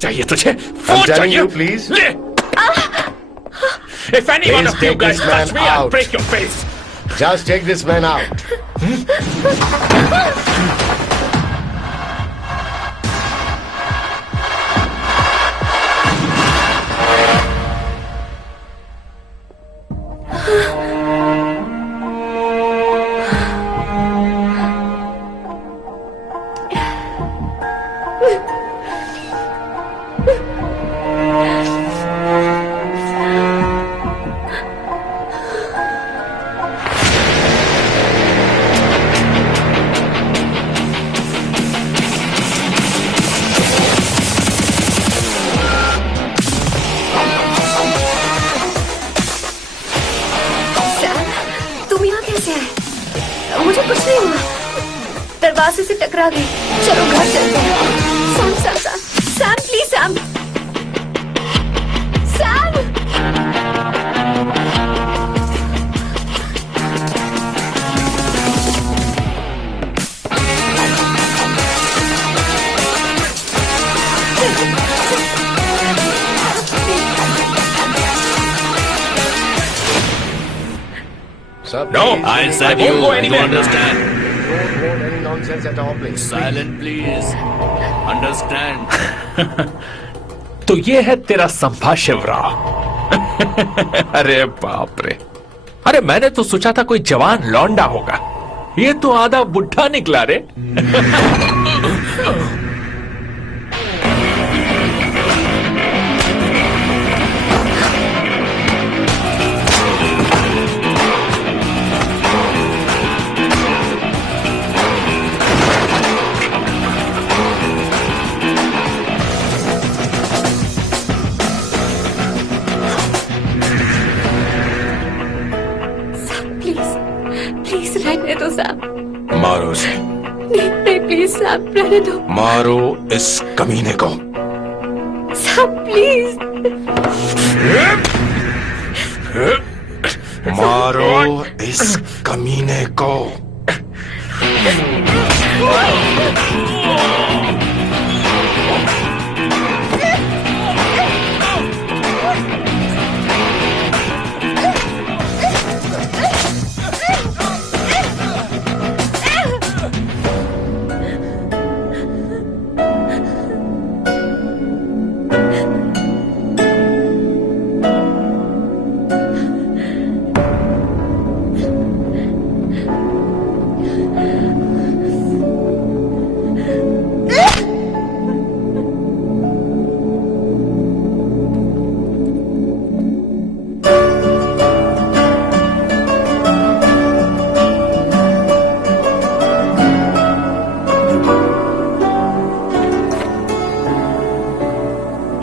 चाहिए तुझे? Phone telling चाहिए? you, please. ले! If any one Please of you take guys this man touch me, I'll out. break your face. Just take this man out. मुझे कुछ नहीं हुआ, दरवाजे से टकरा गई। चलो घर चलते हैं। Sam Sam Sam Sam please Sam Sam. Sir, No, please, I please, said I you won't go anywhere. understand. Don't want any nonsense at all, please. Silent, please. Understand. तो ये है तेरा संभाषिवरा। अरे बाप रे, अरे मैंने तो सोचा था कोई जवान लौंडा होगा, ये तो आधा बुढ़ा निकला रे। प्लीज रहने दो सैम। मारो उसे। नहीं प्लीज सैम रहने दो। मारो इस कमीने को। Sam please. मारो इस कमीने को।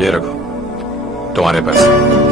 ये रखो तुम्हारे पैसे।